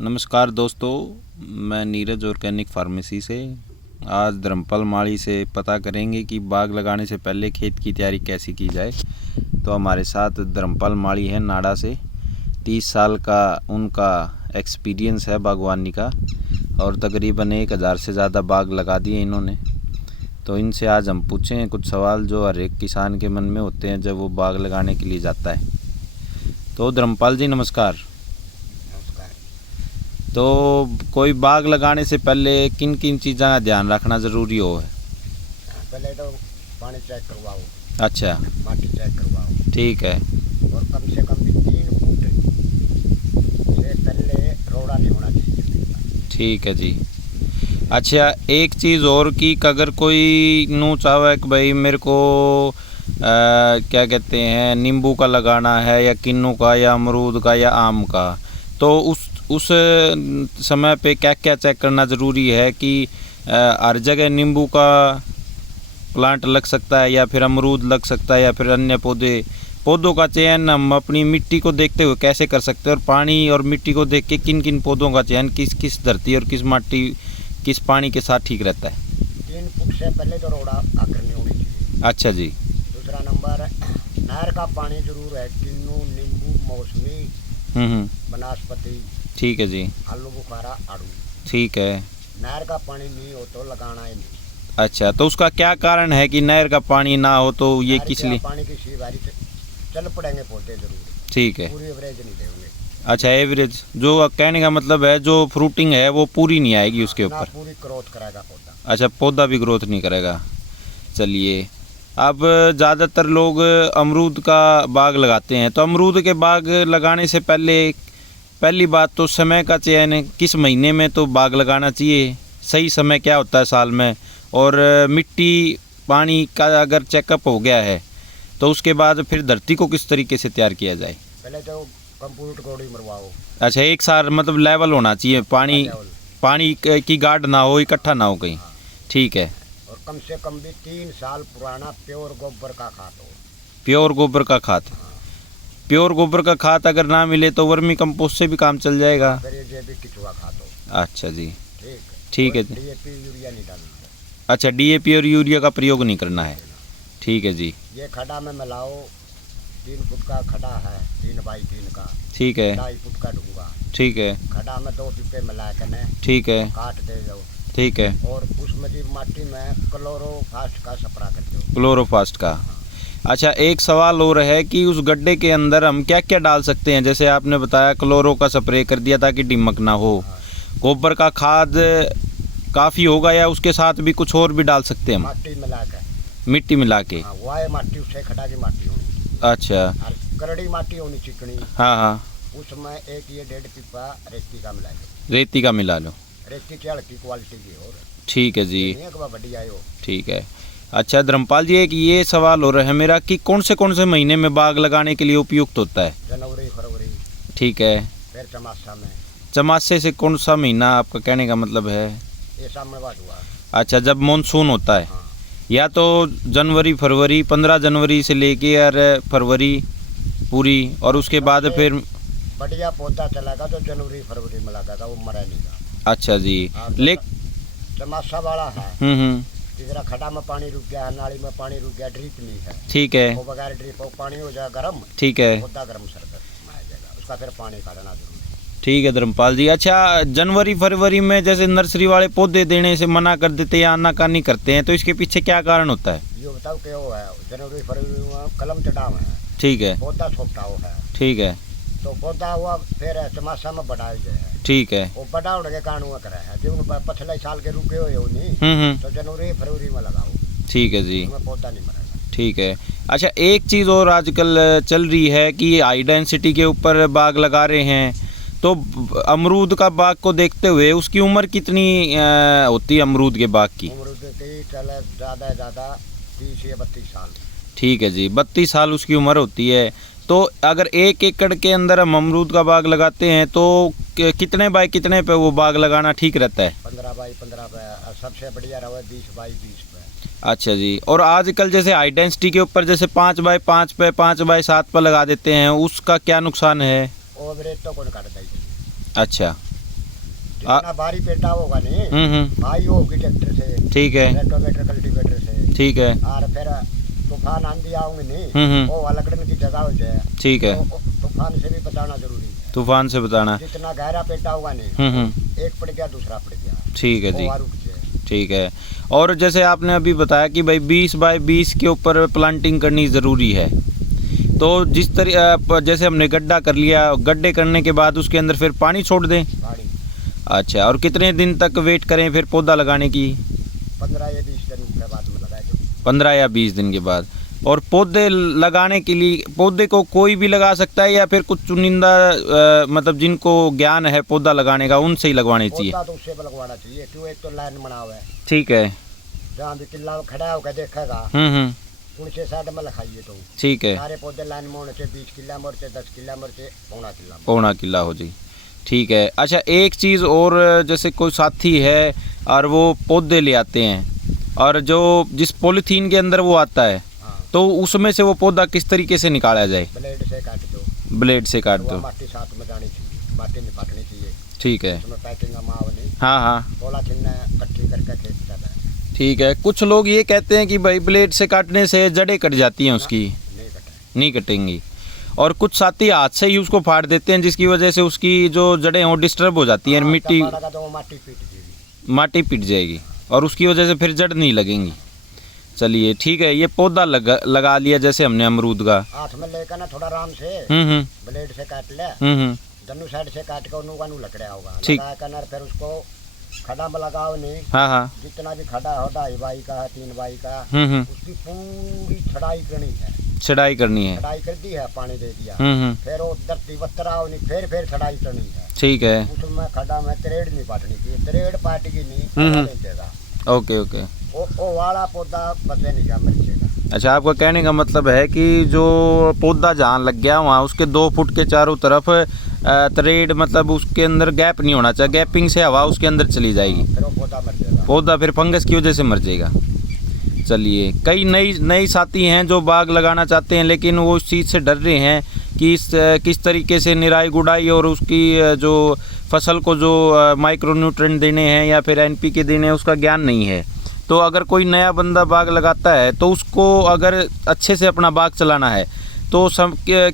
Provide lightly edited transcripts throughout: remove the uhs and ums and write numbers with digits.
नमस्कार दोस्तों, मैं नीरज ऑर्गेनिक फार्मेसी से आज धर्मपाल माड़ी से पता करेंगे कि बाग लगाने से पहले खेत की तैयारी कैसी की जाए। तो हमारे साथ धर्मपाल माड़ी है नाड़ा से। 30 साल का उनका एक्सपीरियंस है बागवानी का और तकरीबन 1000 से ज़्यादा बाग लगा दिए इन्होंने। तो इनसे आज हम पूछें कुछ सवाल जो हर एक किसान के मन में होते हैं जब वो बाग लगाने के लिए जाता है। तो धर्मपाल जी नमस्कार। तो कोई बाग लगाने से पहले किन किन चीज़ों का ध्यान रखना ज़रूरी हो है? पहले तो पानी चेक करवाओ। अच्छा, माटी चेक करवाओ। ठीक है। और कम से कम भी 3 फुट से पहले रोड़ा नहीं होना चाहिए। ठीक है जी। अच्छा, एक चीज़ और कि अगर कोई नू चाहे कि भाई मेरे को क्या कहते हैं नींबू का लगाना है या किन्नू का या अमरूद का या आम का, तो उस समय पे क्या क्या चेक करना ज़रूरी है कि हर जगह नींबू का प्लांट लग सकता है या फिर अमरूद लग सकता है या फिर अन्य पौधों का चयन हम अपनी मिट्टी को देखते हुए कैसे कर सकते हैं, और पानी और मिट्टी को देख के किन किन पौधों का चयन किस धरती और किस माटी किस पानी के साथ ठीक रहता है? 3 फुट से पहले तो रोड़ा आकर नहीं होनी चाहिए। अच्छा जी। दूसरा नंबर, नहर का पानी जरूर है। किन्नू, नींबू, मौसमी, वनस्पति, ठीक है जी। आलू बुखारा, आड़ू। ठीक है। नहर का पानी नहीं हो तो लगाना ही नहीं। अच्छा, तो उसका क्या कारण है कि नहर का पानी ना हो? तो ये किस लिए? पानी की सी बारी चल पड़ेंगे पौधे जरूर। ठीक है। पूरी एवरेज नहीं देंगे। अच्छा, एवरेज जो कहने का मतलब है जो फ्रूटिंग है वो पूरी नहीं आएगी उसके ऊपर। पूरी ग्रोथ करेगा पौधा। अच्छा, पौधा भी ग्रोथ नहीं करेगा। चलिए, अब ज़्यादातर लोग अमरूद का बाग लगाते हैं, तो अमरूद के बाग लगाने से पहली बात तो समय का चयन है। किस महीने में तो बाग लगाना चाहिए? सही समय क्या होता है साल में? और मिट्टी पानी का अगर चेकअप हो गया है तो उसके बाद फिर धरती को किस तरीके से तैयार किया जाए? पहले तो कंप्यूटर कोड़ी मरवाओ। अच्छा, एक साथ मतलब लेवल होना चाहिए, पानी की गाढ़ ना हो, इकट्ठा ना हो कहीं। ठीक है। और कम से कम भी 3 साल पुराना प्योर गोबर का खाद हो। प्योर गोबर का खाद? प्योर गोबर का खाद अगर ना मिले तो वर्मी कंपोस्ट से भी काम चल जाएगा? फिर ये भी किचुआ खाद हो। अच्छा जी। ठीक है। डीएपी यूरिया नहीं डालना। अच्छा, डीएपी और यूरिया का प्रयोग नहीं करना है। ठीक है जी। ये खड्डा में मिलाओ। 3 फुट का खड्डा है, 3 बाई 3 का। ठीक है। 2.5 फुट का डूंगा। ठीक है। खड्डा में 2 पिपे मिला के ठीक है। काट दे दो। ठीक है। और उसमें जी माटी में क्लोरोफास्ट का स्प्रे कर दो। क्लोरोफास्ट का। अच्छा, एक सवाल और है कि उस गड्ढे के अंदर हम क्या क्या डाल सकते हैं? जैसे आपने बताया क्लोरो का स्प्रे कर दिया ताकि दीमक ना हो। गोबर का खाद काफ़ी होगा या उसके साथ भी कुछ और भी डाल सकते हैं हम? मिट्टी मिला के। वो है माटी, उससे खड्डा की माटी होनी। अच्छा। और करड़ी माटी होनी चिकनी। हाँ हाँ। उसमें एक ये 1.5 पिपा रेती का मिला लो। रेती का मिला लो। रेती की हल्की क्वालिटी की हो। ठीक है जी। बढ़िया हो। ठीक है। अच्छा धर्मपाल जी, एक ये सवाल हो रहा है मेरा कि कौन से महीने में बाग लगाने के लिए उपयुक्त होता है? जनवरी, फरवरी। ठीक है। फिर चमासा में। चमासे से कौन सा महीना आपका कहने का मतलब है? ये सामने बात हुआ। अच्छा, जब मानसून होता है। हाँ। या तो जनवरी फरवरी, 15 जनवरी से लेके यार फरवरी पूरी, और उसके बाद फिर बढ़िया पौधा चलेगा तो जनवरी फरवरी में लगाएगा, वो मरा नहीं गा। अच्छा जी। चमासा वाला है। तीसरा खड्डा में पानी रुक गया है, नाली में पानी रुक गया, ड्रिप नहीं है। ठीक है। वो बगैर ड्रिप वो पानी हो जाएगा गर्म। ठीक है। पौधा गर्म शरबत में आ जाएगा, उसका फिर पानी काटना जरूरी। ठीक है धर्मपाल जी। अच्छा, जनवरी फरवरी में जैसे नर्सरी वाले पौधे देने से मना कर देते हैं या आनाकानी करते हैं, तो इसके पीछे क्या कारण होता है? ये बताओ क्या हो है। जनवरी फरवरी में कलम चढ़ाव है। ठीक है। पौधा छोटा हो है। ठीक है। तो पौधा हुआ फिर चमासा में बढ़ाई जाए। ठीक है। वो बढ़ाव के कारण हुआ करे है जो पिछले साल के रुके हुए हो नहीं, तो जनवरी फरवरी में लगाओ। ठीक है जी। उसमें पौधा नहीं मरेगा। ठीक है। अच्छा, एक चीज़ और आजकल चल रही है कि हाई डेंसिटी के ऊपर बाग लगा रहे हैं, तो अमरूद का बाग को देखते हुए उसकी उम्र कितनी होती है अमरूद के बाग की? अमरूद की चले ज़्यादा से ज़्यादा 30 या 32 साल। ठीक है जी, 32 साल उसकी उम्र होती है। तो अगर 1 एकड़ के अंदर हम अमरूद का बाग लगाते हैं तो कितने बाय कितने पे वो बाग लगाना ठीक रहता है? 15 बाई 15 पे। सबसे बढ़िया रहा 20 बाई 20 पे। अच्छा जी। और आजकल जैसे हाई डेंसिटी के ऊपर जैसे 5 बाय 5 पे 5 बाय 7 पे लगा देते हैं, उसका क्या नुकसान है? ओवरेज तो कौन काटता ही। अच्छा। जितना बारी पेटा होगा नहीं भाई होगी ट्रैक्टर से, ठीक है, रोटावेटर कल्टीवेटर से, ठीक है, और फिर तूफान आंधी आऊंगे नहीं वो अलगड़न की जगह हो जाए, ठीक है, तो तूफान से भी बचाना जरूरी है, तूफान से बताना, जितना गहरा पेटा होगा नहीं एक पड़ गया दूसरा पड़ गया, ठीक है जी, वो रुक जाए। ठीक है। और जैसे आपने अभी बताया कि भाई 20 बाय 20 के ऊपर प्लांटिंग करनी ज़रूरी है, तो जिस तरह जैसे हमने गड्ढा कर लिया, गड्ढे करने के बाद उसके अंदर फिर पानी छोड़ दें। अच्छा, और कितने दिन तक वेट करें फिर पौधा लगाने की? 15 या 20 दिन के बाद में लगाए जो। 15 या 20 दिन के बाद। और पौधे लगाने के लिए पौधे को कोई भी लगा सकता है या फिर कुछ चुनिंदा मतलब जिनको ज्ञान है पौधा लगाने का उनसे ही लगवाने चाहिए? पौधा तो उससे लगवाना चाहिए, क्यों एक तो लाइन बना हुआ है, ठीक है, जहाँ भी किला खड़ा होकर देखेगा उनसे साइड में लगाइए तो ठीक है, सारे पौधे लाइन में होने चाहिए, 20 किला मरचे, 10 किला मरचे, पौना किला हो जाए, ठीक है। अच्छा, एक चीज़ और, जैसे कोई साथी है और वो पौधे ले आते हैं और जो जिस पॉलीथीन के अंदर वो आता है, तो उसमें से वो पौधा किस तरीके से निकाला जाए? ब्लेड से काट दो, ब्लेड से काट दो, माटी साथ में जानी चाहिए, माटी नहीं पाटनी चाहिए, ठीक है, उसमें पैकिंग माव नहीं, हाँ, पॉलीथीन इकट्ठी करके खेत जाता है, ठीक है। कुछ लोग ये कहते हैं कि भाई ब्लेड से काटने से जड़ें कट जाती हैं उसकी, नहीं कटेंगी, और कुछ साथी हाथ से ही उसको फाड़ देते हैं जिसकी वजह से उसकी जो जड़ें वो डिस्टर्ब हो जाती हैं, माटी पीट जाएगी और उसकी वजह से फिर जड़ नहीं लगेंगी। चलिए ठीक है, ये पौधा लगा लिया जैसे हमने अमरूद का, हाथ में लेकर ना थोड़ा आराम से ब्लेड से काट ले, दोनों साइड से काट के उन्होंने लकड़ा होगा, लगा कर फिर उसको खड़ा में लगाओ नहीं, हाँ, जितना भी खड़ा हो 2.5 बाई का 3 बाई का, उसकी पूरी छड़ाई करनी है, छड़ाई करनी है, छड़ाई कर दी है, पानी दे दिया, फिर वो धरती बतराओ नहीं, फिर छड़ाई करनी है, ठीक है, उसमें खड़ा में त्रेड़ नहीं पाटनी चाहिए, त्रेड़ पाटेगी नहीं देगा, ओके, वो वाला पौधा बचे नहीं का मरचेगा। अच्छा, आपका कहने का मतलब है कि जो पौधा जहाँ लग गया वहाँ उसके 2 फुट के चारों तरफ त्रेड, मतलब उसके अंदर गैप नहीं होना चाहिए, गैपिंग से हवा उसके अंदर चली जाएगी, फिर वो पौधा मर जाएगा, पौधा फिर फंगस की वजह से मर जाएगा। चलिए, कई नई साथी हैं जो बाग लगाना चाहते हैं लेकिन वो उस चीज़ से डर रहे हैं कि किस तरीके से निराई गुड़ाई और उसकी जो फसल को जो माइक्रो न्यूट्रेंट देने हैं या फिर NPK देने हैं उसका ज्ञान नहीं है। तो अगर कोई नया बंदा बाग लगाता है तो उसको अगर अच्छे से अपना बाग चलाना है तो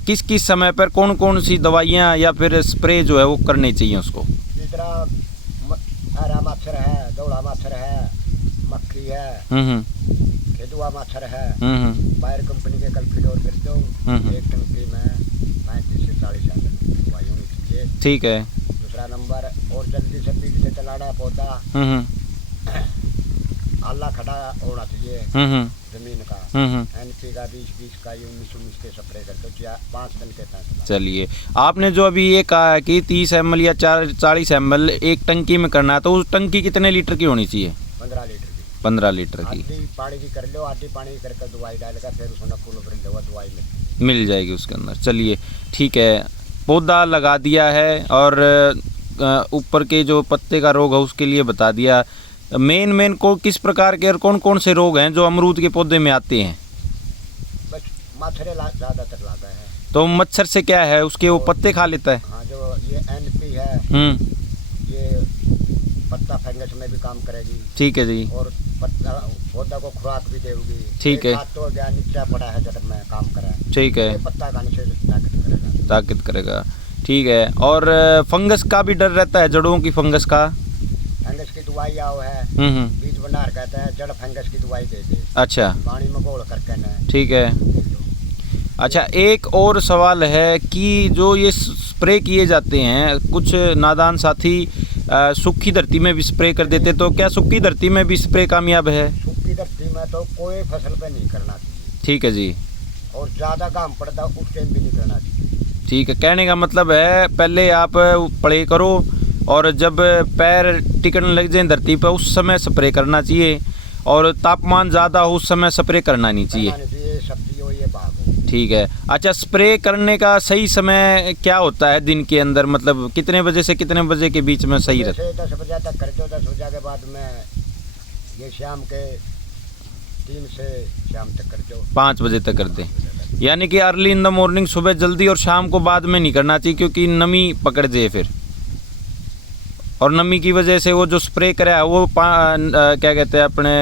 किस समय पर कौन सी दवाइयाँ या फिर स्प्रे जो है वो करनी चाहिए उसको? जिस तरह हरा मच्छर है, दौड़ा मच्छर है, मक्खी है, केदुआ मच्छर है, बायर कंपनी के कल्फिडोर कर दो, एक टंकी में 35 से 40 दवाई होनी चाहिए, ठीक है। दूसरा नंबर, और जल्दी से बीज से चलाना है पौधा, आला खड़ा होना चाहिए जमीन का, NPK का 20 का 19 के स्प्रे कर दो, 5 दिन के पैसा। चलिए, आपने जो अभी ये कहा कि 30 ml या 40 ml एक टंकी में करना है, तो उस टंकी कितने लीटर की होनी चाहिए? 15 लीटर की। 15 लीटर की, आधी पानी की कर लो, आधी पानी की करके दवाई डालकर फिर उसमें फूल भर लो, दवाई मिल जाएगी उसके अंदर। चलिए ठीक है, पौधा लगा दिया है और ऊपर के जो पत्ते का रोग है उसके लिए बता दिया। मेन को किस प्रकार के और कौन से रोग हैं जो अमरूद के पौधे में आते हैं? बस मच्छर ज़्यादातर लाता है। तो मच्छर से क्या है, उसके वो पत्ते खा लेता है? हाँ, जो ये NP है ये पत्ता फंगस में भी काम करेगी, ठीक है जी, और पत्ता पौधा को खुराक भी देगी, ठीक है। तो नीचा पड़ा है जब में काम करे, ठीक है, पत्ता खाने से ताकत करेगा, ठीक है। और फंगस का भी डर रहता है, जड़ों की फंगस का? फंगस की दवाई आओ है, बीज भंडार कहते हैं, जड़ फंगस की दवाई दे दे, अच्छा, पानी में घोल करके ना, ठीक है। अच्छा, एक और सवाल है कि जो ये स्प्रे किए जाते हैं, कुछ नादान साथी सूखी धरती में भी स्प्रे कर देते, तो क्या सूखी धरती में भी स्प्रे कामयाब है? सूखी धरती में तो कोई फसल पे नहीं करना चाहिए, ठीक है जी, और ज़्यादा काम पड़ता उस टाइम भी नहीं करना चाहिए, ठीक है। कहने का मतलब है पहले आप पड़े करो और जब पैर टिकने लग जाए धरती पर उस समय स्प्रे करना चाहिए, और तापमान ज़्यादा हो उस समय स्प्रे करना नहीं चाहिए, ठीक है। अच्छा, स्प्रे करने का सही समय क्या होता है दिन के अंदर, मतलब कितने बजे से कितने बजे के बीच में सही रहता है? 10 बजे तक कर दो, 10 बजे के बाद में ये शाम के 3 से शाम तक कर दो, 5 बजे तक कर दें, यानी कि अर्ली इन द मॉर्निंग, सुबह जल्दी, और शाम को बाद में नहीं करना चाहिए क्योंकि नमी पकड़ जाए फिर। और नमी की वजह से वो जो स्प्रे करा है वो क्या कहते हैं अपने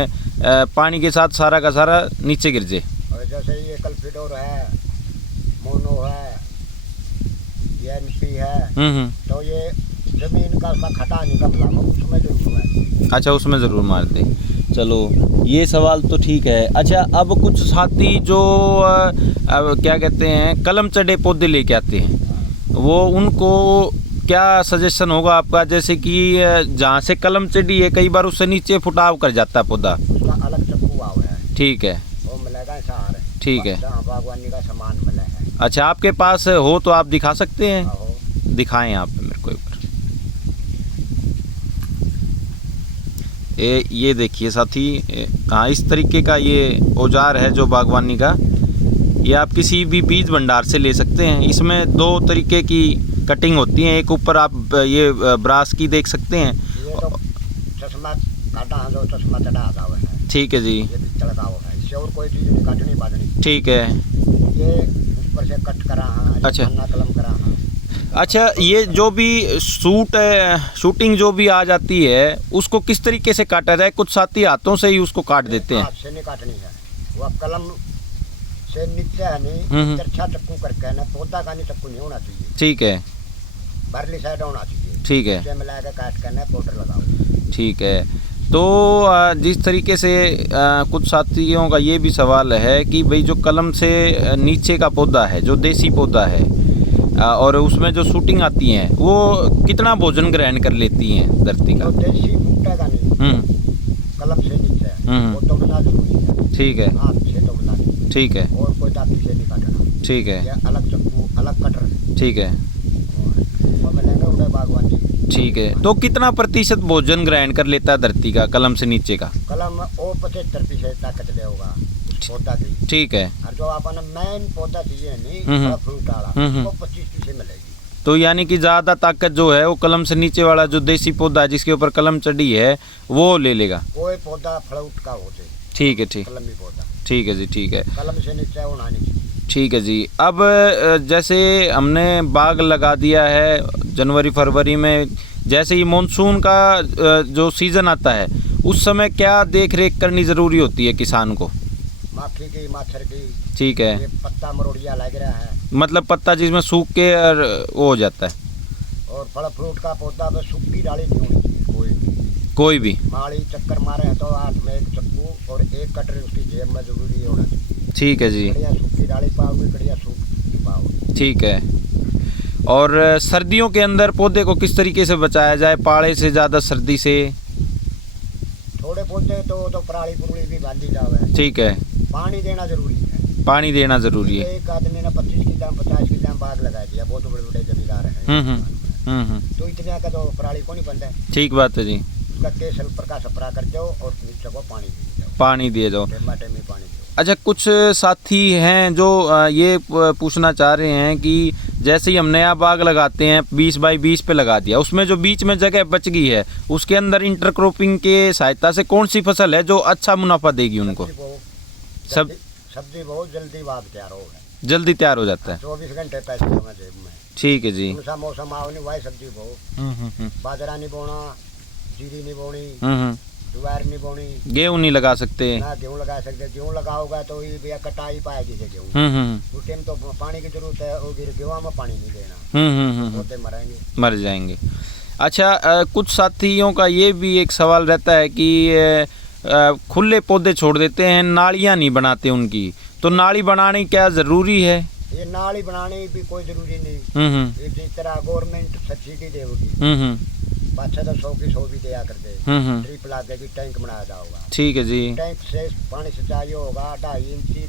पानी के साथ सारा का सारा नीचे गिर जाए। और जैसे ये कल्फिडोर है, मोनो है, एनपी है, तो ये जमीन का खटा निकलता है उसमें जरूर है। अच्छा, उसमें ज़रूर मार दे। चलो ये सवाल तो ठीक है। अच्छा, अब कुछ साथी जो क्या कहते हैं कलम चढ़े पौधे लेके आते हैं, वो उनको क्या सजेशन होगा आपका? जैसे कि जहाँ से कलम चढ़ी है कई बार उससे नीचे फुटाव कर जाता है पौधा, उसका अलग चक्कू हुआ है, ठीक है, वो मिलेगा सहार, ठीक है, बागवानी का सामान मिला है। अच्छा, आपके पास हो तो आप दिखा सकते हैं? दिखाएं आप मेरे को एक बार। ये देखिए साथी, हाँ इस तरीके का ये औजार है जो बागवानी का, ये आप किसी भी बीज भंडार से ले सकते हैं। इसमें दो तरीके की कटिंग होती है, एक ऊपर आप ये ब्रास की देख सकते हैं, ये तो चश्मा काटा जो चश्मा चढ़ा हुआ है, ठीक है जी, ये भी चढ़ा हुआ है, इससे और कोई चीज़ नहीं काटनी बांधनी, ठीक है, ये ऊपर से कट करा है, अच्छा कलम करा है। अच्छा, ये जो भी शूटिंग जो भी आ जाती है उसको किस तरीके से काटा जाए? कुछ साथी हाथों से ही उसको काट देते हैं। हाथ से नहीं काटनी है, वो कलम से नीचे है नहीं, तिरछा चक्कू करके ना, पौधा का नहीं चक्कू नहीं होना चाहिए, ठीक है, बाहरली साइड होना चाहिए, ठीक है, इसे मिला के काट करना, पाउडर लगाओ, ठीक है। तो जिस तरीके से कुछ साथियों का ये भी सवाल है कि भाई जो कलम से नीचे का पौधा है, जो देसी पौधा है, और उसमें जो शूटिंग आती हैं वो कितना भोजन ग्रहण कर लेती हैं धरती का? तो देसी भुट्टा का नहीं, कलम से नीचे है, वो तोड़ना जरूरी है, ठीक है, हाथ से तोड़ना नहीं, ठीक है, और कोई दांती से नहीं काटना, ठीक है, ये अलग चक्कू अलग कटर, ठीक है, वो मिलेंगे उड़े बागवानी, ठीक है। तो कितना प्रतिशत भोजन ग्रहण कर लेता है धरती का कलम से नीचे का? कलम वो 75% ताकत ले होगा पौधा की, ठीक है, और जो अपन मेन पौधा चाहिए नहीं फ्रूट वाला, वो 25% मिलेगी। तो यानी कि ज़्यादा ताकत जो है वो कलम से नीचे वाला जो देसी पौधा है जिसके ऊपर कलम चढ़ी है वो ले लेगा। कोई पौधा फ्रूट का होते, ठीक है, ठीक, कलमी पौधा, ठीक है जी, ठीक है, कलम से नीचे होना नहीं, ठीक है जी। अब जैसे हमने बाग लगा दिया है जनवरी फरवरी में, जैसे ही मानसून का जो सीज़न आता है उस समय क्या देख रेख करनी ज़रूरी होती है किसान को? माखी की, मच्छर की, ठीक है, ये पत्ता मरोड़िया लग रहा है, मतलब पत्ता जिसमें सूख के और वो हो जाता है, और फल फ्रूट का पौधा में सूखी डाली नहीं होनी चाहिए, कोई भी माली चक्कर मारे तो हाथ में एक चक्कू और एक कटर उसकी जेब में जरूरी होना चाहिए, ठीक है जी, सूखी डाली पाओगे, कड़िया सूखी पाओगे, ठीक है। और सर्दियों के अंदर पौधे को किस तरीके से बचाया जाए पाले से, ज़्यादा सर्दी से? थोड़े पौधे तो पराली पुरली भी बांधी जावे, ठीक है, पानी देना जरूरी है, पानी देना जरूरी है। एक आदमी ने 25 किलो 50 किलो बाग लगा दिया, बहुत बड़े बड़े जमींदार हैं, तो इतने का तो पराली को नहीं बनता है, ठीक बात है जी, उसका केस सल्फर का स्प्रे कर दो और नीचे को पानी दिए जाओ, टमाटर में पानी दो। अच्छा, कुछ साथी हैं जो ये पूछना चाह रहे हैं कि जैसे ही हम नया बाग लगाते हैं 20 बाई 20 पे लगा दिया, उसमें जो बीच में जगह बच गई है उसके अंदर इंटरक्रॉपिंग के सहायता से कौन सी फसल है जो अच्छा मुनाफा देगी उनको? सब्जी बहुत जल्दी बाग तैयार हो गया, जल्दी तैयार हो जाता है, 24 घंटे पैसे जेब में, ठीक है जी, मौसम आओ नहीं वही सब्जी बहुत, बाजरा नहीं बोना, जीरी नहीं बोनी, ज्वार नहीं बोनी, गेहूं नहीं लगा सकते ना, गेहूं लगा सकते, गेहूं लगाओगा तो ये भैया कटाई पाएगी से गेहूं, उस टाइम तो पानी की जरूरत है, और गेहूं में पानी नहीं देना, पौधे मरेंगे, मर जाएंगे। अच्छा, कुछ साथियों का ये भी एक सवाल रहता है कि खुले पौधे छोड़ देते हैं, नालियाँ नहीं बनाते उनकी, तो नाली बनानी क्या ज़रूरी है? ये नाली बनानी भी कोई ज़रूरी नहीं, जिस तरह गवर्नमेंट सब्सिडी देगी, बादशाह तो 100 की 100 भी दिया करते, ट्रिप ला देगी, टैंक बनाया जाएगा, ठीक है जी, टैंक से पानी सिंचाई होगा 2.5 इंची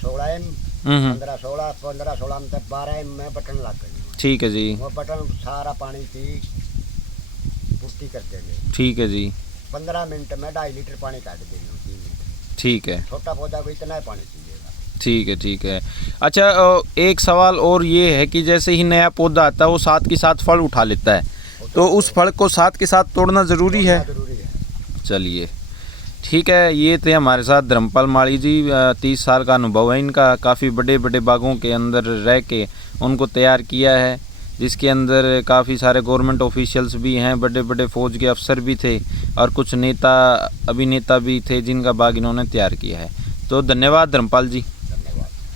16 एम, 15-16 में 12 एम में बटन लग गई, ठीक है जी, वो बटन सारा पानी की पूर्ति कर देंगे, ठीक है जी, 15 मिनट में 2.5 लीटर पानी काट देंगे, ठीक है, छोटा पौधा को इतना पानी चाहिए, ठीक है, ठीक है। अच्छा, एक सवाल और ये है कि जैसे ही नया पौधा आता है वो साथ के साथ फल उठा लेता है, तो उस फल को साथ के साथ तोड़ना ज़रूरी है? चलिए, ठीक है, ये थे हमारे साथ धर्मपाल माली जी, 30 साल का अनुभव है इनका, काफ़ी बड़े बड़े बागों के अंदर रह के उनको तैयार किया है। जिसके अंदर काफ़ी सारे गवर्नमेंट ऑफिशियल्स भी हैं, बड़े बड़े फ़ौज के अफसर भी थे और कुछ नेता अभिनेता भी थे जिनका बाग इन्होंने तैयार किया है। तो धन्यवाद धर्मपाल जी।